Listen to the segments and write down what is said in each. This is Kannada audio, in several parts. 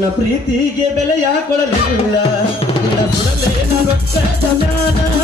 ನನ್ನ ಪ್ರೀತಿಗೆ ಬೆಲೆ ಯಾಕೊಡಲಿಲ್ಲ ನನ್ನ ಸುರಲೇನ ರೊಕ್ಕದ ಸಮಾನ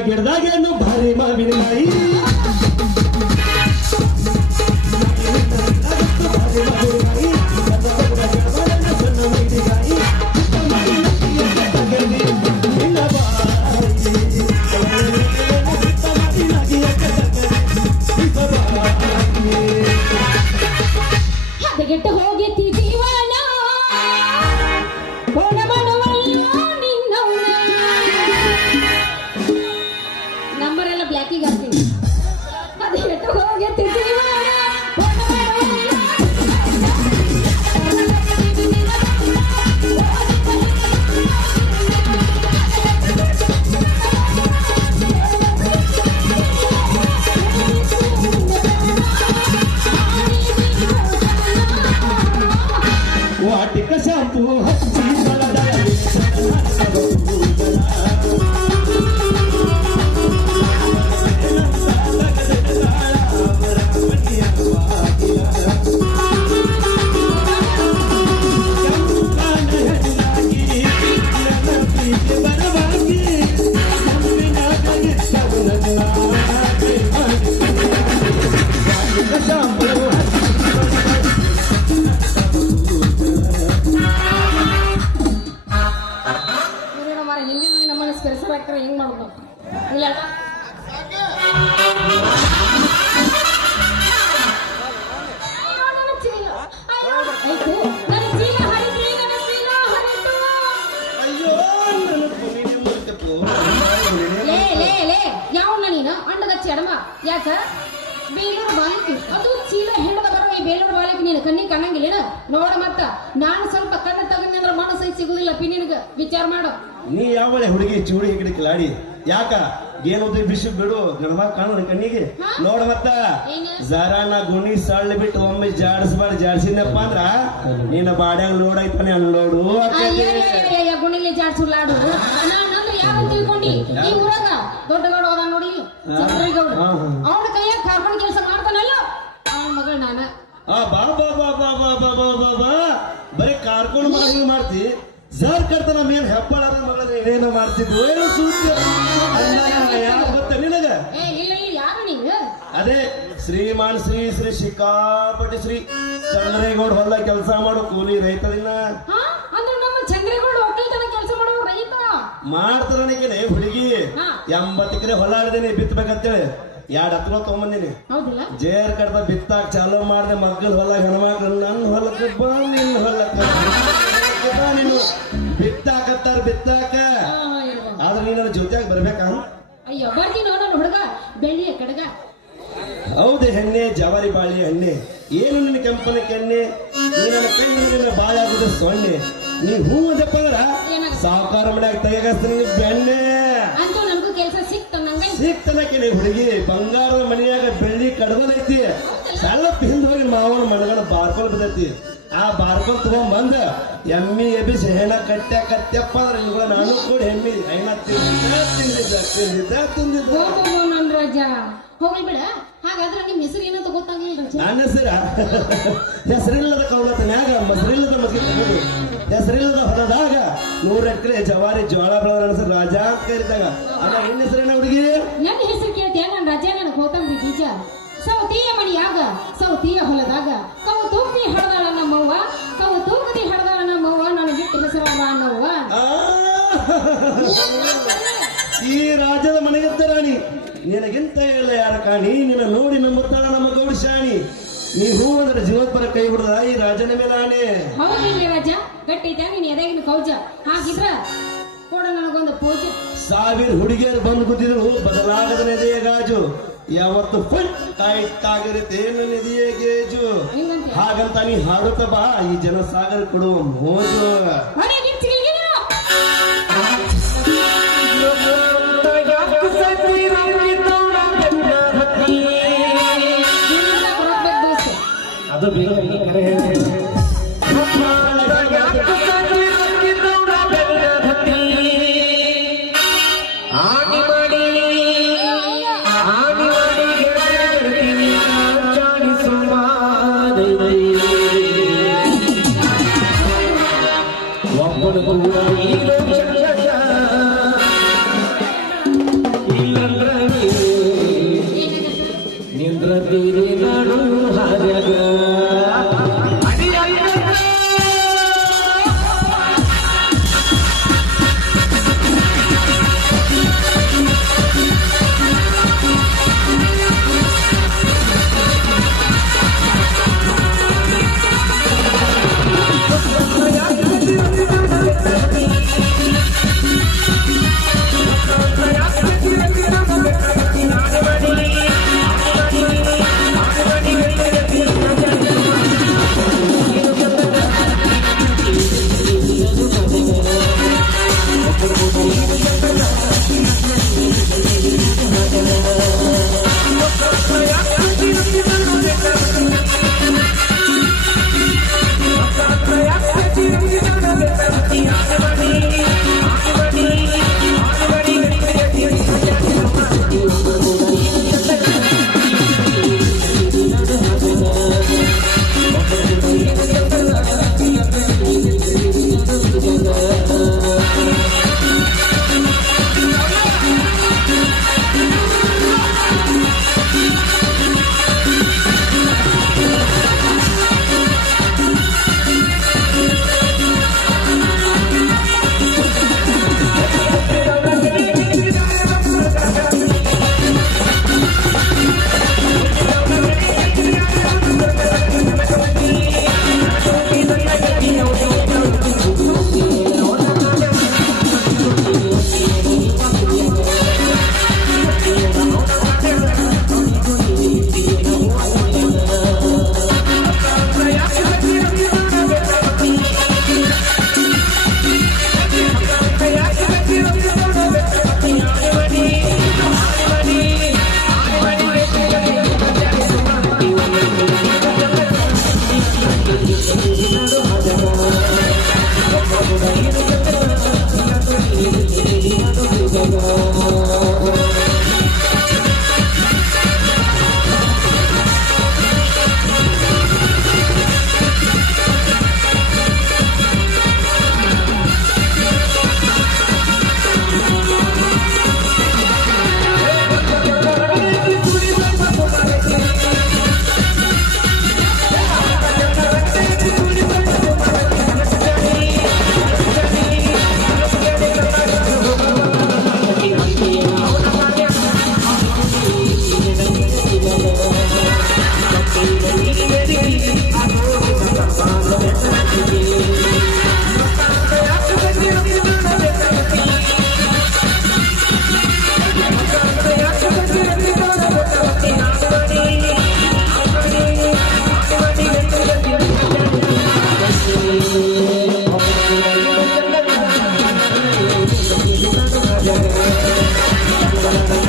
ಗಿಡದಾಗೇನು ಭಾರಿ ಮಾವಿನ ಕಾಯಿ ಅಂಡಗಚ್ಚಿ ಯಾಕ? ಬೇಲೂರು ಬಾಲಕಿ. ಅದು ಚೀಲ ಹೆಣ್ಣದ ಬರೋ ಈ ಬೇಲೂರು ಬಾಲಕಿ ನೀನು ಕಣ್ಣಿಗೆ ಕಾಣಂಗಿಲ್ಲ ನೋಡ ಮತ್ತ. ನಾನು ಸ್ವಲ್ಪ ಕಣ್ಣು ತಗನಿ ಅಂದ್ರೆ ಮನಸ್ಸು ಸಿಗುದಿಲ್ಲ ಪಿ ನಿನಗ. ವಿಚಾರ ಮಾಡು. ನೀ ಯಾವಾಗ ಹುಡುಗಿ ಚೂಡಿ ಹಿಡಿಕೆ ಲಾಡಿ ಯಾಕ? ಏನೋದು ಬಿಸಿ ಬಿಡು. ಗಣಮ ಕಾಣ ಕಣ್ಣಿಗೆ? ನೋಡ ಮತ್ತ? ಜರಾನ ಗುಣಿ ಸಳ್ಳ ಬಿಟ್ಟು ಒಮ್ಮೆ ಜಾಡಿಸ್ಬಾರ್ದು. ಜಾಡ್ಸಿದ್ನಪ್ಪ ಅಂದ್ರ ನಿನ್ನ ಬಾಡ್ಯಾಗ ಲೋಡ್ ಐತಾನೆ ಅಲ್ಲಿ ಲೋಡು ಗುಣಿಲಿ ಜಾಡ್ಸುಳ್ಳಾಡು ನಾನು ಯಾರು ತಿಳ್ಕೊಂಡಿ? ಈ ಊರಾಗ ದೊಡ್ಡಗೌಡ ಅದ ನೋಡಿ ಚಂದ್ರಗೌಡ. ಅವನ ಕೈಯಾಗ ಕಾರ್ಬನ್ ಕೆಲಸ ಮಾಡ್ತಾನಲ್ಲ? ಅವನ ಮಗಳು ನಾನ. ಆ ಬಾ ಬಾ ಬಾ ಬಾ ಬಾ ಬಾ ಬಾ ಬಾ ಬಾ. ಬರೀ ಕಾರ್ಕೊಂಡು ಮಾಡಿ ಮಾಡ್ತಿ. ಸರ್ ಕರ್ತ ಮೇನ್ ಹೆಬ್ಬಾಳದ ಮಗಳ ಏನೇನೋ ಮಾಡ್ತಿದ್ವು ಏನೋ ಸೂತ್ಯ? ಯಾರು ಗೊತ್ತ ನಿನಗ? ಅದೇ ಶ್ರೀಮಾನ್ ಶ್ರೀ ಶ್ರೀ ಶಿಕಾಪಟಿ ಶ್ರೀ. ಚಂದ್ರೇಗೌಡ ಹೊಲ ಕೆಲಸ ಮಾಡೋ ಕೂಲಿ ರೈತರಿನ ಹಾ ಅಂದ್ರೆ ನಮ್ಮ ಚಂದ್ರಗೌಡ ಒಕ್ಕಲ್ತನ ಕೆಲಸ ಮಾಡೋ ರೈತ ಮಾಡ್ತಾರನಿಗೆ ಹುಡುಗಿ. ಎಂಬತ್ತು ಎಕರೆ ಹೊಲ ಆಡ್ದೇನೆ ಬಿತ್ತಬೇಕಂತೇಳಿ. ಎರಡ್ ಹತ್ರ ತಗೊಂಬಂದಿನಿ. ಜೇರ್ ಕಡ್ದ ಬಿತ್ತಾಕ್ ಚಾಲೂ ಮಾಡ್ದೆ ಮಕ್ಕಳ ಹೊಲ ಹೆಣ್ಮಕ್ಳು ನನ್ನ ಹೊಲಕ್ಕೆ ಬಾ ನಿನ್ನ ಹೊಲಕ್ಕೆ ಬಾ. ನೀನು? ಬಿತ್ತಾಕತ್ತಾರ ಬಿತ್ತಾಕ. ಆದ್ರೆ ನೀನು ನನ್ನ ಜೊತೆಯಾಗಿ ಬರ್ಬೇಕಾ? ಅಯ್ಯೋ ಬರ್ತೀನಿ ನೋಡೋಣ ಹುಡುಗ ಬೆಳ್ಳಿಯ ಕಡಗ. ಹೌದು ಹೆಣ್ಣೆ ಜವಾರಿ ಬಾಳಿ ಎಣ್ಣೆ. ಏನು ನಿನ್ನ ಕೆಂಪನ ಕೆಣ್ಣೆ ನೀ ನನ್ನ ಕಣ್ಣಿನ ಬಾಯಾಗುದ ಸೊನ್ನೆ ನೀ ಹೂ ಅಂದಪ್ಪ ಅಂದ್ರ? ಸಾವುಕಾರ ಮನ್ಯಾಗ ತೆಗೆಗಸ್ತ ಬೆಣ್ಣೆ. ಅಂತೂ ನನಗೂ ಕೆಲಸ ಸಿಕ್ತ ನಂಗೆ ಸಿಕ್ತನಕ್ಕೆ ಹುಡುಗಿ ಬಂಗಾರದ ಮನೆಯಾಗ ಬೆಳ್ಳಿ ಕಡದೈತಿ ಸ್ವಲ್ಪ ಹಿಂದ್ ಹೋಗಿ ಮಾವನ ಮನಗಣ ಬಾರ್ಕೊಲ್ ಬಿದ್ದೈತಿ. ಆ ಬಾರ್ಕೊಲ್ ತಗೊಂಡ್ ಬಂದ ಎಮ್ಮಿ ಎಬ್ಬಿಸಿ ಹೆಣ ಕಟ್ಟ್ಯ ಕತ್ಯಪ್ಪ ಅಂದ್ರೆ ಇವುಗಳ ನಾನು ಕೂಡ ಎಮ್ಮಿ ಹೆಣ ತಿಂದಿದ್ದ ತಿಂದಿದ್ದ ತಿಂದಿದ್ದ ತಿಂದಿದ್ದ. ನಂದ್ರ ರಾಜ. ಹೋಗ್ಲಿ ಬಿಡ. ಹಾಗಾದ್ರೆ ನಿಮ್ ಹೆಸರು ಏನಂತ ಗೊತ್ತಾಗ್ಲಿಲ್ಲ ನನ್ನ ಹೆಸರ? ಹೆಸರಿಲ್ಲದ ಕೌಲತನ್ಯಾಗ ಮಸರಿಲ್ಲದ ಮಸಿ ತಗದು ಹೆಸರಿಲ್ಲದ ಹೊಲದಾಗ ನೂರ ಎಕರೆ ಜವಾರಿ ಜೋಳ ಬೆಳೆದ ಹೆಸರು ರಾಜ ಅಂತ ಕರೀತಾಗ ಅದ ಹೆಣ್ಣ ಹೆಸರೇನ ಹುಡುಗಿ? ನನ್ನ ಹೆಸರು ಕೇಳ್ತೀಯ ನನ್ನ ರಾಜ ನನಗೆ ಕೋತಂಬಿ ಬೀಜ. ಸೌತಿಯ ಮಣಿಯಾಗ ಸೌತಿಯ ಹೊಲದಾಗ ಕವು ತೂಕದಿ ಹಡದಾಳ ನಮ್ಮವ್ವ ಕವು ತೂಕದಿ ಹಡದಾಳ ನಮ್ಮವ್ವ ನನ್ನ ಬಿಟ್ಟು ಹೆಸರಲ್ಲ ಅನ್ನವ್ವ ಈ ರಾಜದ ಮನೆಗಿದ್ದ ರಾಣಿ ನಿನಗಿಂತ ಇಲ್ಲ ಯಾರ ಕಾಣಿ? ನಿನ್ನ ನೋಡಿ ನಂಬುತ್ತಾಳ ನಮ್ಮ ಗೌಡಿ ಶಾಣಿ. ನೀ ಹೂ ಅಂದ್ರೆ ಜೀವತ್ಪರ ಕೈ ಬಿಡದ ಈ ರಾಜನ ಮೇಲೆ ಆಣೆ. ಹೌದಿಲ್ಲ ರಾಜ. ನೀನ್ ಎದೆಗಿನ ಕೌಜ ಹಾಗಿದ್ರ ಕೊಡ ನನಗೊಂದು ಪೂಜೆ. ಸಾವಿರ ಹುಡುಗಿಯರು ಬಂದು ಕೂತಿದ್ರು ಬದಲಾಗದ ನೆದೆಯ ಗಾಜು. ಯಾವತ್ತು ಫುಲ್ ಟೈಟ್ ಆಗಿರುತ್ತೆ ನೆದೆಯ ಗೇಜು. ಹಿಂಗಂತೆ. ನೀ ಹಾಡುತ್ತ ಬಾ ಈ ಜನಸಾಗರ ಕೊಡುವ ಮೋಜು. ಅದು ಬೇಗ ಆಣಿ Yeah, yeah,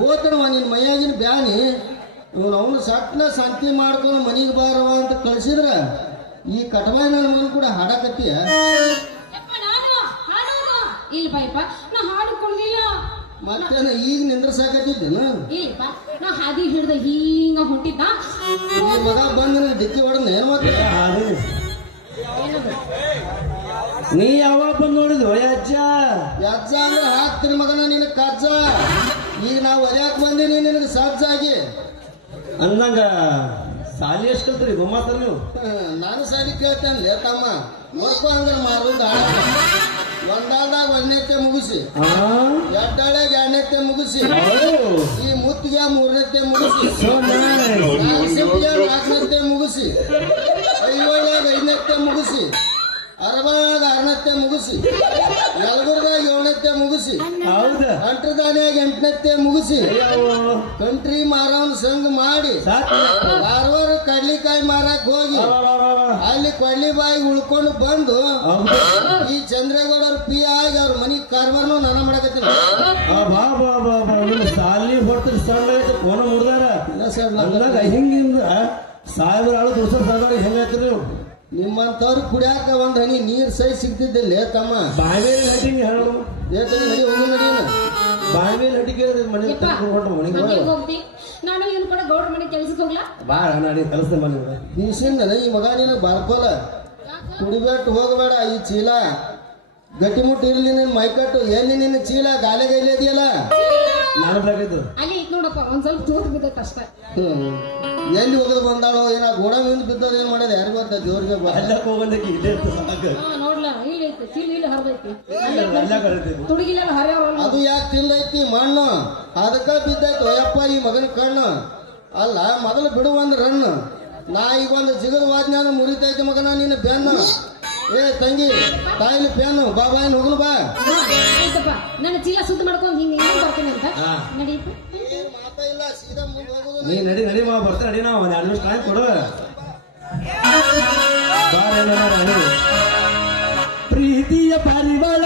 ಮಗಳ ನಿನ್ನ ನಿನ್ ಮೈಯಾಗಿನ ಬ್ಯಾನಿ. ಇವನು ಅವನು ಸಟ್ನ ಶಾಂತಿ ಮಾಡ್ಕೊಂಡು ಮನೆಗೆ ಬಾರವ ಅಂತ ಕಳ್ಸಿದ್ರ ಈ ಕಟವಾಯ ನನ್ನ ಕೂಡ ಹಾಡಕತ್ತೀಯ? ಇಲ್ಲ ನಾನು ಹಾಡೋದು ಇಲ್ಲಪ್ಪ ಯಪ್ಪ ನಾ ಹಾಡಿಕೊಂಡಿಲ್ಲ ಮತ್ತೇನ ಈಗ ನಿಂದ್ರಸಾಕತ್ತಿದ್ದೇನು? ಇಲ್ಲಪ್ಪ ನಾ ಹಾದಿ ಹಿಡ್ದ ಹಿಂಗ ಹೊಂಟಿದ್ದ. ಈ ಮಗ ಬಂದ ನನಗೆ ಡಿಕ್ಕಿ ಹೊಡೆದ ಏನು ಮತ್ತೆ ಹಾದಿ. ನೀ ಯಾವಾಗ ಬಂದ್ ನೋಡಿದ್ವ ಅಜ್ಜ ಯಜ್ಜ ಅಂದ್ರೆ ಹಾಕ್ತೀನಿ ಮಗನ ನಿನ್ನ ಕಜ್ಜ. ಈಗ ನಾವು ಒರ್ಯಾಕ್ ಬಂದೀನಿ ನಿನಗೆ ಸಜ್ಜಾಗಿ ಅಂದಂಗ ಸಾಲಿ ಎಷ್ಟು ಕಲ್ತ್ರಿ ಗೊಮ್ಮಾತಾರ ನೀವು? ನಾನು ಸಾಲಿ ಕೇಳ್ತೇನೆ ತಮ್ಮ. ನೋಡ್ಕೊ ಹಂಗಾರ ಮಾರುದ ಒಂದಾದಾಗ ಒಂದನೇತೆ ಮುಗಿಸಿ. ಆ? ಎರಡನೇತ್ತೆ ಎರಡನೇತೆ ಮುಗಿಸಿ. ಈ ಮುತ್ತಿಗೆ ಮೂರನೇತೆ ಮುಗಿಸಿ. ನಾಲ್ಕನೇತೆ ನಾಲ್ಕನೇತೆ ಮುಗಿಸಿ. ಐವಳಾಗ ಐದನೇತೆ ಮುಗಿಸಿ. ಅರವಾಗ ಆರನೇತೆ ಮುಗಿಸಿ. ಯಲಬುರ್ದಾಗ ಏಳನತ್ತೆ ಮುಗಿಸಿ. ಹೌದಾ. ಎಂಟನತ್ತೆ ಎಂಟನೇತೆ ಮುಗಿಸಿ. ಕಂಟ್ರಿ ಮಾರವನ್ ಸಂಘ ಮಾಡಿ. ಕಾರವಾರ ಕಡ್ಲಿಕಾಯಿ ಮಾರಕ್ ಹೋಗಿ. ಅಲ್ಲಿ ಕಡ್ಲಿ ಬಾಯಿ ಉಳ್ಕೊಂಡು ಬಂದು. ಈ ಚಂದ್ರೇಗೌಡ ಅವ್ರ ಪಿ ಆಗಿ ಅವ್ರ ಮನಿ ಕಾರ್ಬಾರ್ನು ನಾನ ಮಾಡಕತ್ತೀನಿ. ಆ, ಬಾ ಬಾ ಬಾ ಬಾ ನಿಮ್ಮ ಸಾಲಿ ಹೊಡ್ತಿರ್ ಸಣ್ಣ ಮುಡ್ದಾರ ಹಿಂಗಿಂದ ಸಾವಿರ ಆಳು ದುಡ್ಸೋ ಸಾಗರ ಹೆಂಗಾಯ್ತು ನೀವು ನಿಮ್ಮಂತವ್ರು ಕುಡಿಯಾಕ ಒಂದ್ ಹನಿ ನೀರ್ ಸೈ ಸಿಗ್ತಿದ್ದಿಲ್ಲ ತಮ್ಮ. ಬಾವಿಯಲ್ಲಿ ಹಟ್ಟಿಂಗ್ ಹೇಳು ಏಕಂದ್ರೆ ನಡಿ ಹೋಗಿ ನಡೀನ ಬಾವಿಯಲ್ಲಿ ಹಟ್ಟಿ ಕೇಳಿದ್ರೆ ಮನೆ ಮನೆಗೆ ಹೋಗ್ತಿ. ನಾನು ಏನು ಕೂಡ ಗೌಡ್ರ ಮನೆ ಕೆಲಸಕ್ಕೆ ಹೋಗ್ಲಾ? ಬಾ ನಾಡಿ ಕಲಿಸ್ದೆ ಮನೆ ಬೀಸಿಂದ ಈ ಮಗ ನೀನು ಬಾಳ್ಕೋಲ ಕುಡಿಬೇಟ್ಟು ಹೋಗಬೇಡ ಈ ಚೀಲ. ಗಟ್ಟಿಮುಟ್ಟು ಇರ್ಲಿ ನಿನ್ ಮೈಕಟ್ಟು. ಎಲ್ಲಿ ನಿನ್ನ ಚೀಲ? ಗಾಲೆ ಗೈಲೆ ಇದೆಯಲ್ಲ ನಾನು ಬೇಕಾಯ್ತು ನೋಡಪ್ಪ ಒಂದ್ ಸ್ವಲ್ಪ ಜೋರ್ ಬಿದ್ದೈತೆ ಅಷ್ಟೇ. ಎಲ್ಲಿ ಹೋಗೋದು ಬಂದಾಳೋ ಏನ ಗೋಡ ಮುಂದೆ ಬಿದ್ದದ ಏನ್ ಮಾಡೋದು ಯಾರಿಗೂ ಗೊತ್ತ ಜೋರಿಗೆ ಅಲ್ಲಕ್ಕೆ ಹೋಗಂದಕ್ಕೆ ಇಲ್ಲೇ ಇತ್ತು ಸಾಕು ಹಾ ನೋಡ್ಲ ಇಲ್ಲಿ ಐತೆ ಚೀಲ ಇಲ್ಲಿ ಹರಿದೈತಿ. ಎಲ್ಲ ಕಳಿತೀವಿ ತುಡುಗಿಲೆಲ್ಲ ಹರಿಯವ್ರಲ್ಲ ಅದು ಯಾಕೆ ತಿಂದೈತಿ ಮಣ್ಣು? ಅದಕ್ಕ ಬಿದ್ದೈತಿ ಅಯ್ಯಪ್ಪ ಈ ಮಗನ ಕಣ್ಣು. ಅಲ್ಲ ಮೊದಲು ಬಿಡು ಒಂದ್ ರಣ್ಣು. ನಾ ಈಗ ಒಂದು ಜಿಗದ ವಾಜ್ಞಾನ ಮುರಿತೈತಿ ಮಗನ ನಿನ್ನ ಬೆನ್ನು. ಏ ತಂಗಿ ತಾಯಿಲಿ ಬೆನ್ನು. ಬಾಬಾ ಬಾ ಏನ್ ಹೋಗ್ಲು ಬಾ. ನನ್ನ ಚೀಲ ಸುದ್ದಿ ಮಾಡ್ಕೊಂಡು ಹಿಂಗೆ ಬರ್ತೀನಿ ಅಂತ. ನಡೀತು. ಇಲ್ಲ ಸೀದಾ ಮುಂದೆ ಹೋಗೋದು ನೀ ನಡಿ ನಡಿ ಮಾ ಬರ್ತಾ ನಡಿ ನಾವು ಒಂದು ಎರಡು ನಿಮಿಷ ಟೈಮ್ ಕೊಡು. ಬಾರೆ. ಪ್ರೀತಿಯ ಪರಿಮಳ.